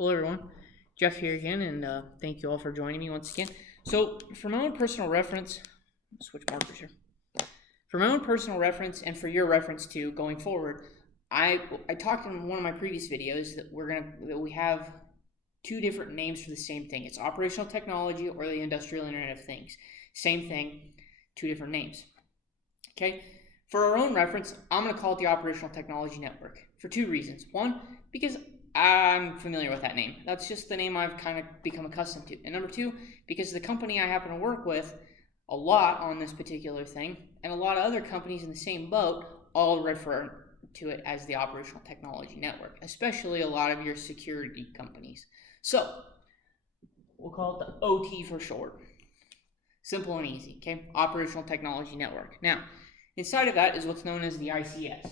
Hello, everyone. Jeff here again, and thank you all for joining me once again. So, for my own personal reference, switch markers here. For my own personal reference, and for your reference too, going forward, I talked in one of my previous videos that we have two different names for the same thing. It's operational technology or the industrial Internet of Things. Same thing, two different names. Okay. For our own reference, I'm going to call it the Operational Technology Network for two reasons. One, because I'm familiar with that name. That's just the name I've kind of become accustomed to. And number two, because the company I happen to work with a lot on this particular thing, and a lot of other companies in the same boat all refer to it as the Operational Technology Network, especially a lot of your security companies. So, we'll call it the OT for short. Simple and easy, okay? Operational Technology Network. Now, inside of that is what's known as the ICS,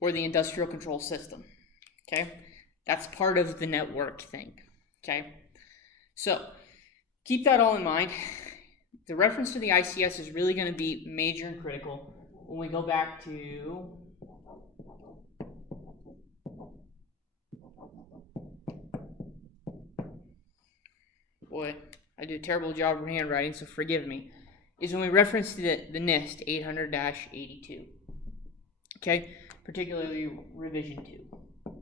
or the Industrial Control System, okay? That's part of the network thing, okay? So, keep that all in mind. The reference to the ICS is really going to be major and critical when we go back to boy, I do a terrible job of handwriting, so forgive me, is when we reference the NIST 800-82, okay? Particularly revision 2.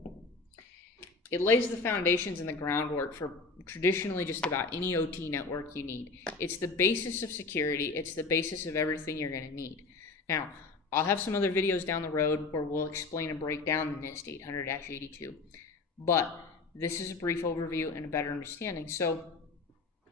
It lays the foundations and the groundwork for traditionally just about any OT network you need. It's the basis of security. It's the basis of everything you're going to need. Now, I'll have some other videos down the road where we'll explain and break down the NIST 800-82, but this is a brief overview and a better understanding. So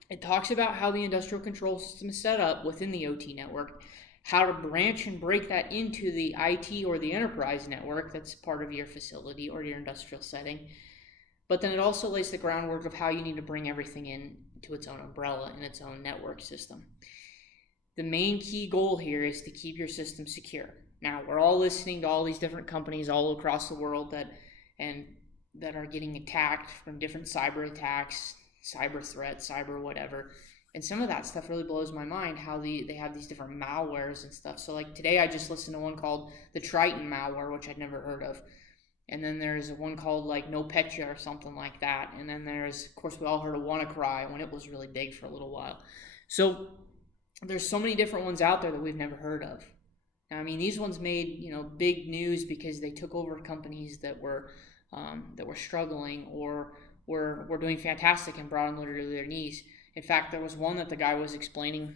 it talks about how the industrial control system is set up within the OT network, how to branch and break that into the IT or the enterprise network that's part of your facility or your industrial setting. But then it also lays the groundwork of how you need to bring everything in to its own umbrella and its own network system. The main key goal here is to keep your system secure. Now, we're all listening to all these different companies all across the world that are getting attacked from different cyber attacks, cyber threats, cyber whatever. And some of that stuff really blows my mind, how they have these different malwares and stuff. So like today I just listened to one called the Triton malware, which I'd never heard of. And then there's one called like NotPetya or something like that. And then there's, of course, we all heard of WannaCry when it was really big for a little while. So there's so many different ones out there that we've never heard of. Now, I mean, these ones made big news because they took over companies that were struggling or were doing fantastic and brought them literally to their knees. In fact, there was one that the guy was explaining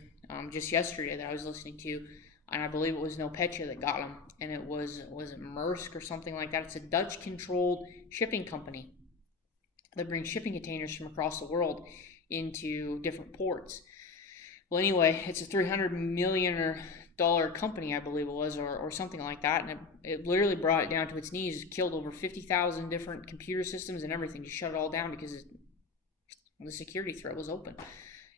just yesterday that I was listening to, and I believe it was NotPetya that got him, and it was it Maersk or something like that. It's a Dutch-controlled shipping company that brings shipping containers from across the world into different ports. Well, anyway, it's a $300 million company, I believe it was, or something like that, and it literally brought it down to its knees, killed over 50,000 different computer systems and everything, just shut it all down because the security threat was open,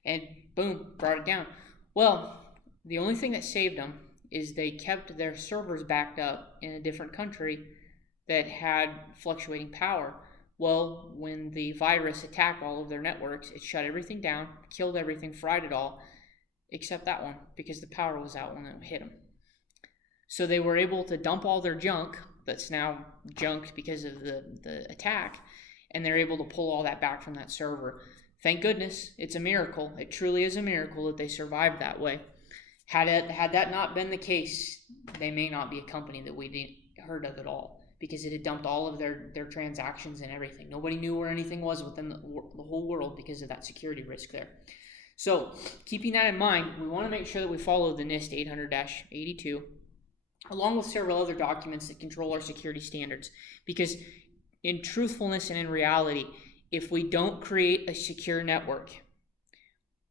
and boom, brought it down. Well, the only thing that saved them is they kept their servers backed up in a different country that had fluctuating power. Well, when the virus attacked all of their networks, it shut everything down, killed everything, fried it all, except that one, because the power was out when it hit them. So they were able to dump all their junk that's now junked because of the attack, and they're able to pull all that back from that server. Thank goodness. It's a miracle. It truly is a miracle that they survived that way. Had that not been the case, they may not be a company that we heard of at all, because it had dumped all of their transactions and everything. Nobody knew where anything was within the whole world because of that security risk there. So, keeping that in mind, we want to make sure that we follow the NIST 800-82, along with several other documents that control our security standards, because in truthfulness and in reality, if we don't create a secure network,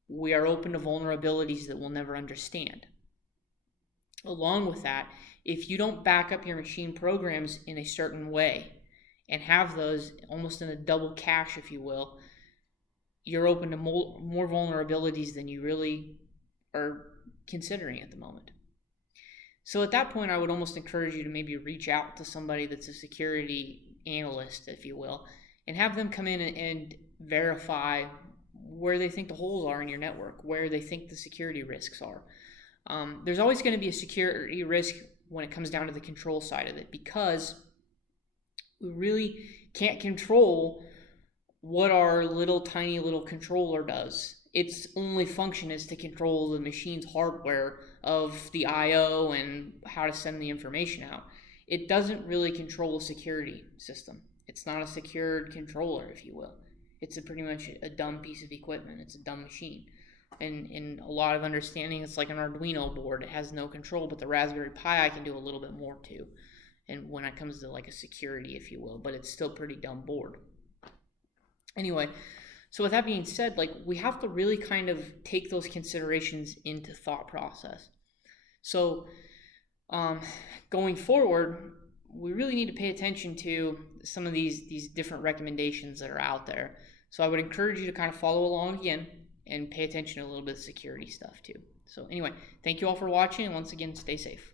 we are open to vulnerabilities that we'll never understand. Along with that, if you don't back up your machine programs in a certain way and have those almost in a double cache, if you will, you're open to more vulnerabilities than you really are considering at the moment. So at that point, I would almost encourage you to maybe reach out to somebody that's a security analyst, if you will, and have them come in and verify where they think the holes are in your network, where they think the security risks are. There's always going to be a security risk when it comes down to the control side of it, because we really can't control what our little tiny little controller does. Its only function is to control the machine's hardware of the I/O and how to send the information out. It doesn't really control a security system. It's not a secured controller, if you will. It's pretty much a dumb piece of equipment. It's a dumb machine. And in a lot of understanding, it's like an Arduino board. It has no control, but the Raspberry Pi I can do a little bit more to. And when it comes to like a security, if you will, but it's still pretty dumb board. Anyway, so with that being said, like we have to really kind of take those considerations into thought process. So going forward, we really need to pay attention to some of these different recommendations that are out there. So I would encourage you to kind of follow along again and pay attention to a little bit of security stuff too. So anyway, thank you all for watching, and once again, stay safe.